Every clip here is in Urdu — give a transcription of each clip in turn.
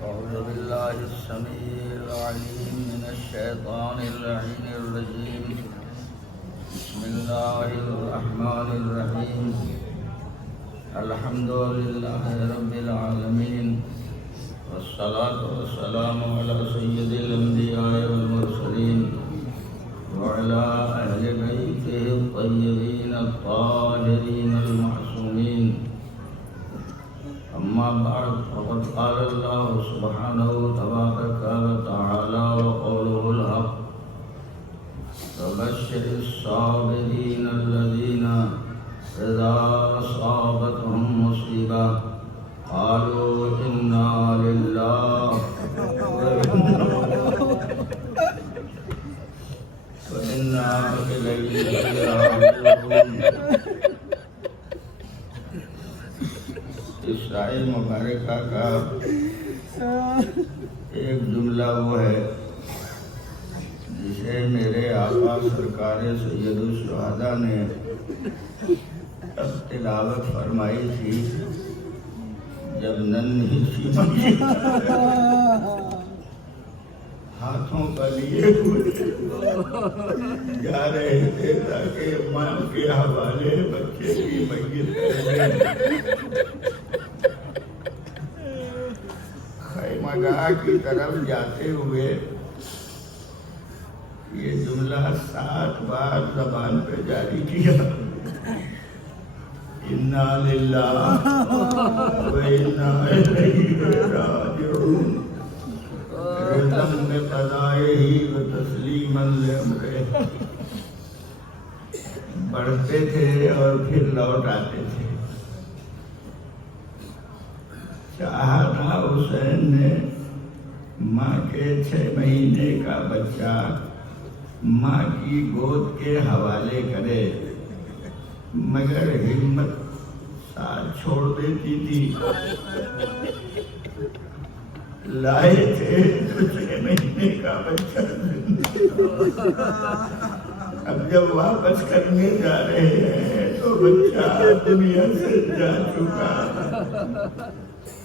أعوذ بالله السميع العليم من الشيطان اللعين الرجيم. بسم الله الرحمن الرحيم. الحمد لله رب العالمين، والصلاة والسلام على سيد الأنبياء والمرسلين وعلى أهل بيته الطيبين الطاهرين المعصومين. أما بعد، فقد قال الله سبحانه تبارك وتعالى وقوله الحق: فبشر الصابرين الذين إذا أصابتهم مصيبة قالوا إنا لله وإنا إليه راجعون. اس آیت مبارکہ کا ایک جملہ وہ ہے جسے میرے آقا سرکار سید الشہداء نے تلاوت فرمائی تھی جب ننھی سی ہاتھوں کا لیے ہوئے جا رہے تھے تاکہ ماں کے حوالے بچے کی میت کریں. خیمہ گاہ کی طرف جاتے ہوئے یہ جملہ 7 بار زبان پہ جاری کیا: انا للہ و انا الیہ راجعون. رضم بقضائہ و تسلیما لامرہ. بڑھتے تھے اور پھر لوٹ آتے تھے. چاہا تھا حسین نے ماں کے 6 مہینے کا بچہ ماں کی گود کے حوالے کرے، مگر ہمت ساتھ چھوڑ دیتی تھی. لائے تھے تو 6 مہینے کا بچہ. اب جب واپس کرنے جا رہے ہیں تو بچہ دنیا سے جا چکا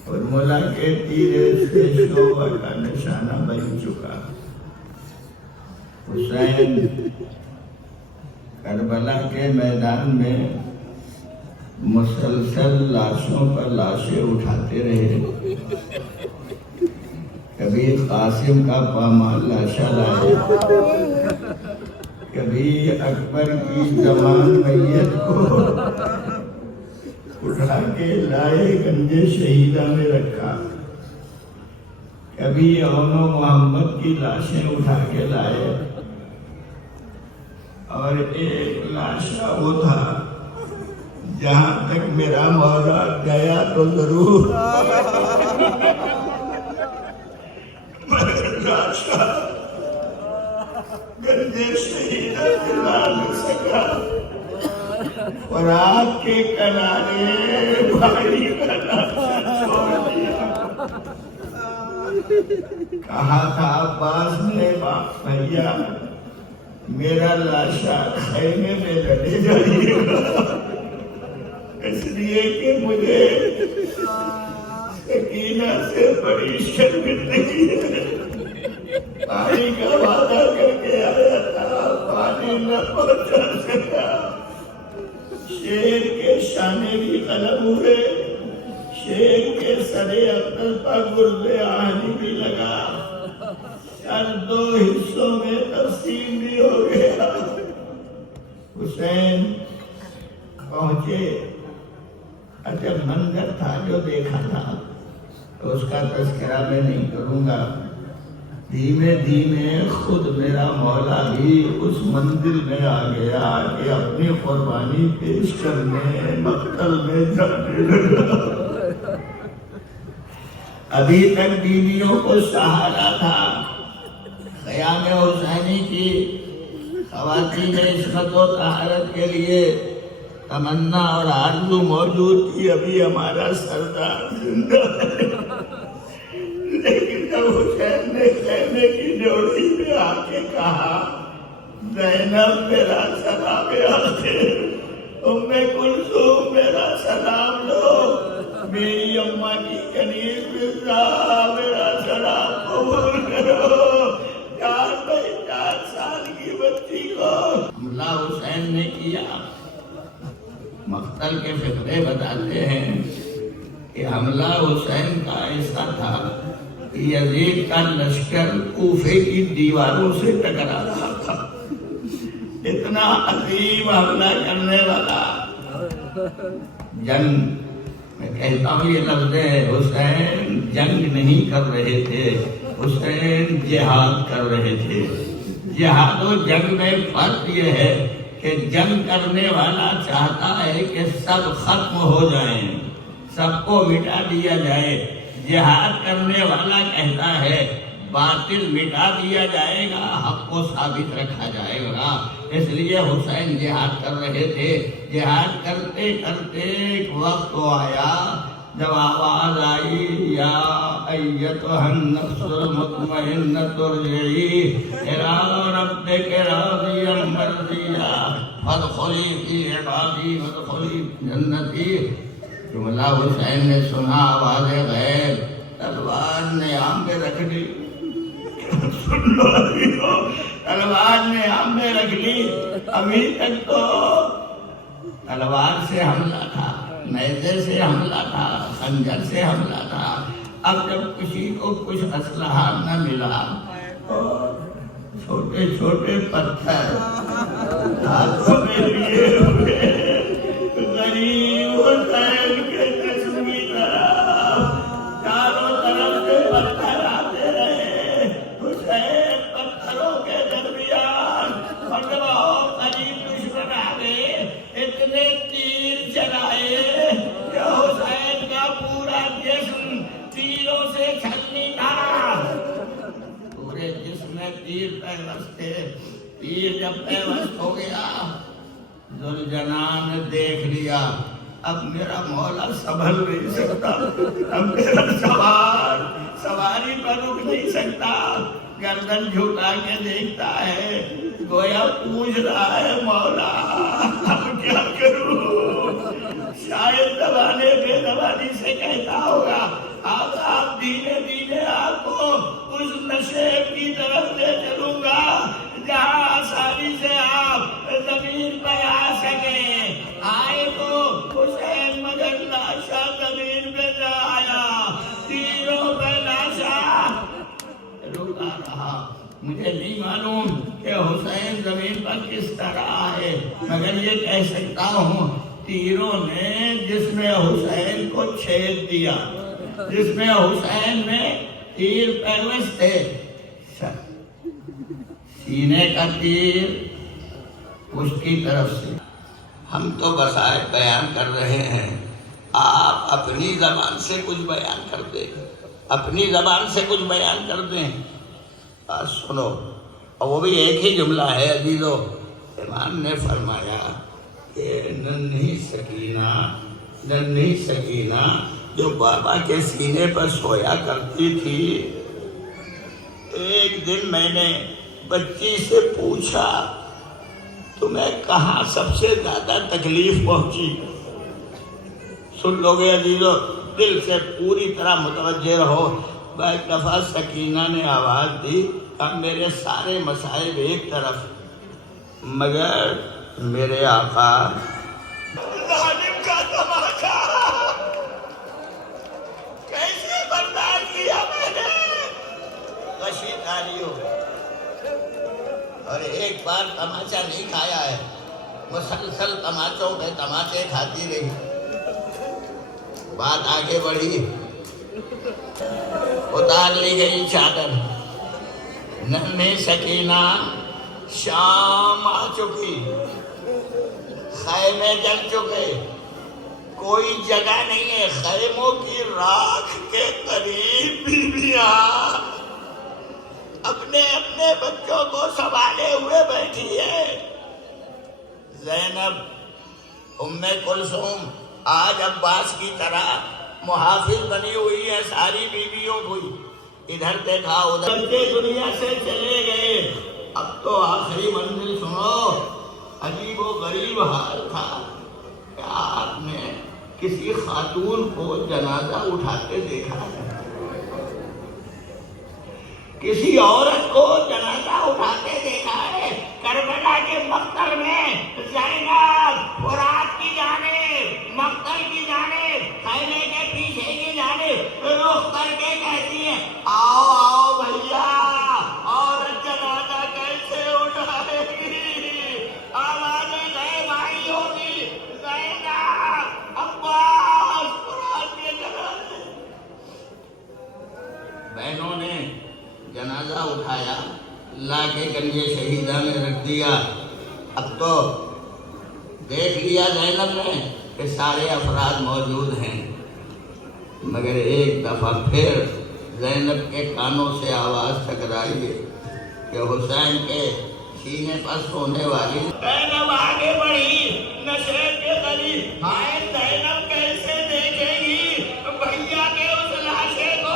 اور مولا کے تیرے سے شعبہ کا نشانہ بن چکا. حسین کربلا کے میدان میں مسلسل لاشوں پر لاشیں اٹھاتے رہے. کبھی قاسم کا پامال لاشا لائے، کبھی اکبر کی جوان میت کو اٹھا کے لائے گنجے شہیدہ میں رکھا. کبھی اون و محمد کی لاشیں اٹھا کے لائے، اور ایک لاشا وہ تھا جہاں تک میرا مولا گیا تو ضرور لاشا گنجے شہیدہ میں لا نہ سکا. اور آپ کے کنارے بھائی کا لاشا چھوڑ دیا. کہا تھا عباس نے: بھیا میرا لاشا خیمے میں لڑے جائیے گا، اس لیے کہ مجھے سکینہ سے بڑی شرمندگی ہے. پانی کا وعدہ کر کے آیا تھا، پانی نہ پہنچا سکا. شیر کے شانے بھی قلم ہوئے، شیر کے سرے اقدس پر گرد آہنی بھی لگا، سر 2 حصوں میں تقسیم بھی ہو گیا. حسین پہنچے. عجب منظر تھا جو دیکھا تھا، تو اس کا تذکرہ میں نہیں کروں گا. دھیمے دھیمے خود میرا مولا بھی اس منزل میں آ گیا کہ اپنی قربانی پیش کرنے مقتل میں جانے لگا. ابھی تک بیویوں کو سہارا تھا. خیام حسینی کی خواتین عصمت و طہارت کے لیے تمنا اور آرزو موجود تھی. ابھی ہمارا سردار زندہ ہے. لیکن جب حسین نے خیمے کی ڈیوڑی پہ آ کے کہا: زینب میرا سلام آخر، ام کلثوم میرا سلام لو، میری اماں کی کنیز مرزا میرا مقتل کے فقرے بتاتے ہیں کہ حملہ حسین کا ایسا تھا کہ یزید کا لشکر کوفے کی دیواروں سے ٹکرا رہا تھا. اتنا عظیم حملہ کرنے والا جنگ، میں کہتا ہوں یہ لفظ ہے، حسین جنگ نہیں کر رہے تھے، حسین جہاد کر رہے تھے. جہاد و جنگ میں فرق یہ ہے کہ جنگ کرنے والا چاہتا ہے کہ سب ختم ہو جائیں، سب کو مٹا دیا جائے. جہاد کرنے والا کہتا ہے باطل مٹا دیا جائے گا، حق کو ثابت رکھا جائے گا. اس لیے حسین جہاد کر رہے تھے. جہاد کرتے کرتے ایک وقت آیا جب آواز آئی یا ایتھا النفس المطمئنۃ ارجعی الی ربک راضیہ مرضیہ فادخلی فی عبادی وادخلی جنتی. جملہ حسین نے سنا آواز غیب، تلوار نے آنکھ میں رکھ لی. سن لو تلوار نے آنکھ میں رکھ لی. ابھی تک تو تلوار سے حملہ تھا، نیزے سے حملہ تھا، خنجر سے حملہ تھا. اب جب کسی کو کچھ اسلحہ نہ ملا تو چھوٹے چھوٹے پتھر ہاتھوں میں لیے ہوئے غریب حسین کے جسم کی طرف چاروں طرف سے پتھر آتے رہے. حسین پتھروں کے درمیان بہت قریب دشمن آ گئے، اتنے تیر چلائے کہ حسین کا پورا جسم تیروں سے چھلنی تھا. پورے جسم میں تیر پیوست تھے. تیر جب پیوست ہو گیا، ذوالجنان نے دیکھ لیا اب میرا مولا سنبھل نہیں سکتا، اب میرا سواری پر رک نہیں سکتا. گردن جھکا کے دیکھتا ہے، گویا پوچھ رہا ہے مولا اب کیا کروں. شاید دبانے بے زبانی سے کہتا ہوگا اب آپ دھیرے دھیرے آپ کو اس نشیب کی طرف لے چلوں گا جہاں آسانی سے آپ زمین پر آ سکیں. آئے تو حسین مگر لاشا زمین پہ نہ آیا، تیروں پہ لاشا رکا رہا. مجھے نہیں معلوم کہ حسین زمین پر کس طرح آئے، مگر یہ کہہ سکتا ہوں تیروں نے جس میں حسین کو چھید دیا، جس میں حسین میں تیر پیوست تھے، سینے کا تیر اس کی طرف سے. ہم تو بسائے بیان کر رہے ہیں، آپ اپنی زبان سے کچھ بیان کر دیں، اپنی زبان سے کچھ بیان کر دیں. سنو، اور وہ بھی ایک ہی جملہ ہے عزیزو. امام نے فرمایا کہ ننھی سکینہ جو بابا کے سینے پر سویا کرتی تھی، ایک دن میں نے بچی سے پوچھا تمہیں کہاں سب سے زیادہ تکلیف پہنچی. سن لو گے عزیزو، دل سے پوری طرح متوجہ رہو. ایک دفعہ سکینہ نے آواز دی اب میرے سارے مصائب ایک طرف، مگر میرے آقا ظالم کا تماشا کیسے برداشت کیا میں نے. غشی تالیوں اور ایک بار تماچا نہیں کھایا ہے، مسلسل تماچوں پہ تماچے کھاتی رہی. بات آگے بڑھی، اتار لی گئی چادر. ننھی سکینہ شام آ چکی، خیمے جل چکے، کوئی جگہ نہیں ہے. خیموں کی راکھ کے قریب بیویاں اپنے اپنے بچوں کو سنبھالے ہوئے بیٹھی ہے. زینب، ام کلثوم آج عباس کی طرح محافظ بنی ہوئی ہے ساری بیویوں کو. ادھر دیکھا ادھر کے دنیا سے چلے گئے. اب تو آخری منزل سنو. عجیب و غریب حال تھا کہ آپ نے کسی خاتون کو جنازہ اٹھاتے دیکھا ہے، کسی عورت کو جنازہ اٹھاتے دیکھا ہے. کربلا کے مقتل میں زینب فرات کی جانب بہنوں نے جنازہ اٹھایا، لا کے گنجے شہیدہ میں رکھ دیا۔ اب تو دیکھ لیا زینب نے کہ سارے افراد موجود ہیں، مگر ایک دفعہ پھر زینب کے کانوں سے آواز ٹکرائی کہ حسین کے سینے پر سونے والی۔ زینب آگے بڑھی، نشے کے قریب، ہائے زینب کیسے دیکھے گی بھیا کے اس لاشے کو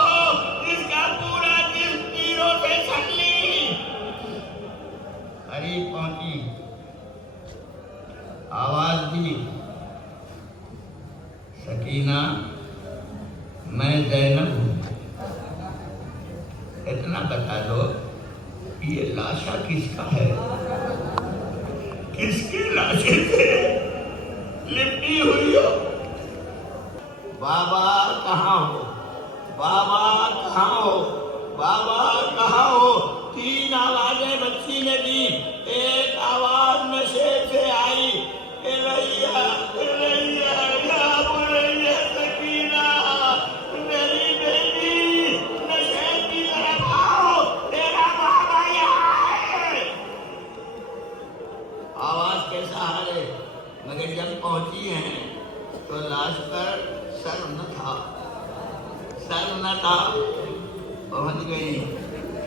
جس کا پورا جسم تیروں سے چھلی۔ قریب پہنچی، آواز دی، سکینہ میں زینب ہوں، اتنا بتا دو یہ لاشا کس کا ہے؟ کس کے لاشے سے لپٹی ہوئی ہو؟ بابا کہاں ہو؟ بابا کہاں ہو؟ بابا کہاں ہو؟ تین آوازیں بچی نے دی، ایک آواز نشے سے آئی، ریا ریا یا بنیا سکینہ میری بیٹی نشے کی طرف آؤ، تیرا بابا یہاں ہے۔ آواز کے سہارے، مگر جب پہنچی ہیں تو لاش پر سر نہ تھا، سر نہ تھا۔ پہنچ گئی،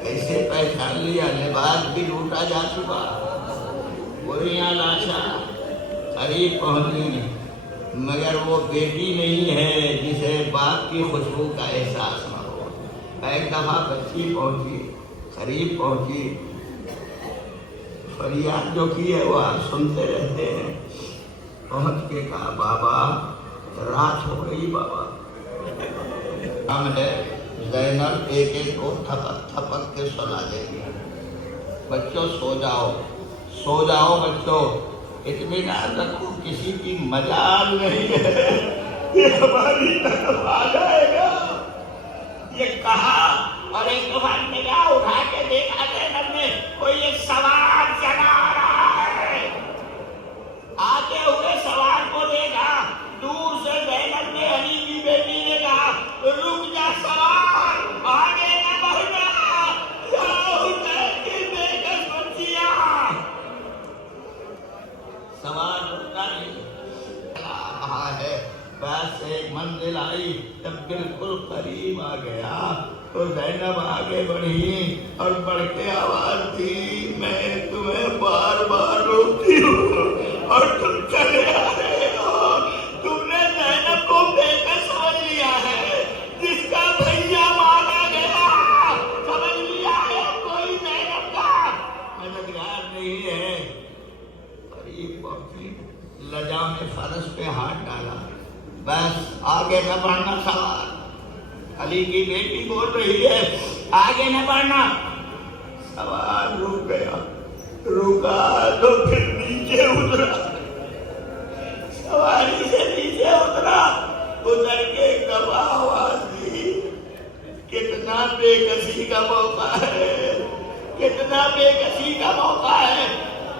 کیسے پہچان لیا؟ لباس بھی لوٹا جا چکا، بریاں لاشا۔ قریب پہنچ گئی، مگر وہ بیٹی نہیں ہے جسے باپ کی خوشبو کا احساس نہ ہو۔ ایک دفعہ بچی پہنچی، قریب پہنچی، فریاد جو کی ہے وہ آپ سنتے رہتے ہیں۔ پہنچ کے کہا بابا رات ہو گئی، بابا ہم ہے۔ زینب ایک ایک کو تھپک تھپک کے سلا دے گی، بچوں سو جاؤ، سو جاؤ بچوں، اطمینان رکھو، کسی کی مجال نہیں ہے، یہ ہماری طرف آ جائے گا۔ یہ کہا اور ایک دفعہ نگاہ اٹھا کے دیکھا زینب نے کوئی ایک سوار چلا آ رہا ہے۔ آتے ہوئے سوار کو دیکھا، دور سے زینب نے علی کی بیٹی نے کہا رک جا سوار، آگے نہ بڑھنا، یا حسین کی بے کس بچیاں۔ سوار رکتا نہیں، چلا رہا ہے۔ بس ایک منزل آئی، جب بالکل قریب آ گیا تو زینب آگے بڑھی اور بڑھ کے آواز دی میں تمہیں بار بار روکتی ہوں اور تم چلے آ رہے ہو۔ تم نے زینب کو بے کس سمجھ لیا ہے، جس کا بھیا مارا گیا، سمجھ لیا ہے کوئی زینب کا مددگار نہیں ہے۔ قریب پہنچی، لجا میں فرش پہ ہاتھ ڈالا، بس آگے نہ بڑھنا سوار۔ علی کی بیٹی بول رہی ہے آگے نہ بڑھنا۔ سوار رک گیا، رکا تو پھر نیچے اترا، سواری سے نیچے اترا، اتر کے کب آواز دی کتنا بے کسی کا موقع ہے، کتنا بے کسی کا موقع ہے،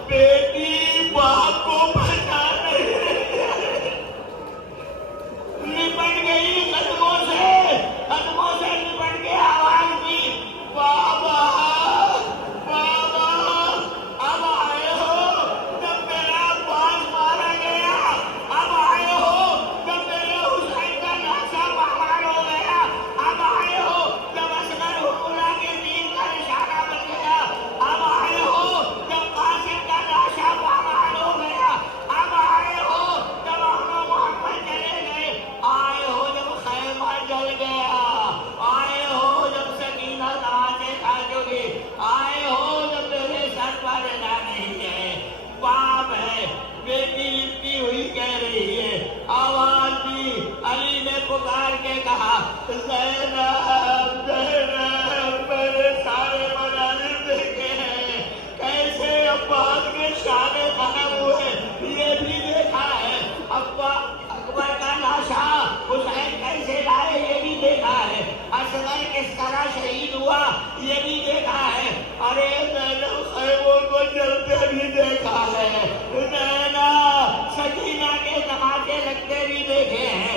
بیٹی باپ کو پہچان نہیں رہی ہے، لپٹ گئی قدموں سے لپٹ کے آواز دی بابا بابا اب آئے ہو جب میرا باپ مارا گیا، اب آئے ہو جب میرے حسین کا لاشا پامال ہو گیا، اب آئے ہو جب اصغر حملہ کے دین کا نشانہ بن گیا، اب آئے ہو جب قاسم کا لاشا پامال ہو گیا، اب آئے ہو جب محمد چلے گئے، آئے ہو جب خیمہ جل گیا، آئے ہو جب سکینہ تماشے کھا چکی، آئے ہو جب میرے سر پر ادا نہیں ہے، باپ ہے، بیٹی لپٹی ہوئی کہہ رہی ہے، آواز دی، علی نے پکار کے کہا زینب زینب میرے سارے مناظر دیکھے ہیں، کیسے عباس کے شانے ختم ہوئے یہ بھی دیکھا ہے، ابا اکبر کا لاشا حسین کیسے لائے یہ بھی دیکھا ہے، اصغر کس طرح شہید ہوا یہ بھی دیکھا ہے، ارے زینب خیموں کو جلتے بھی دیکھا ہے، زینب سکینہ کے تماشے لگتے بھی دیکھے ہیں۔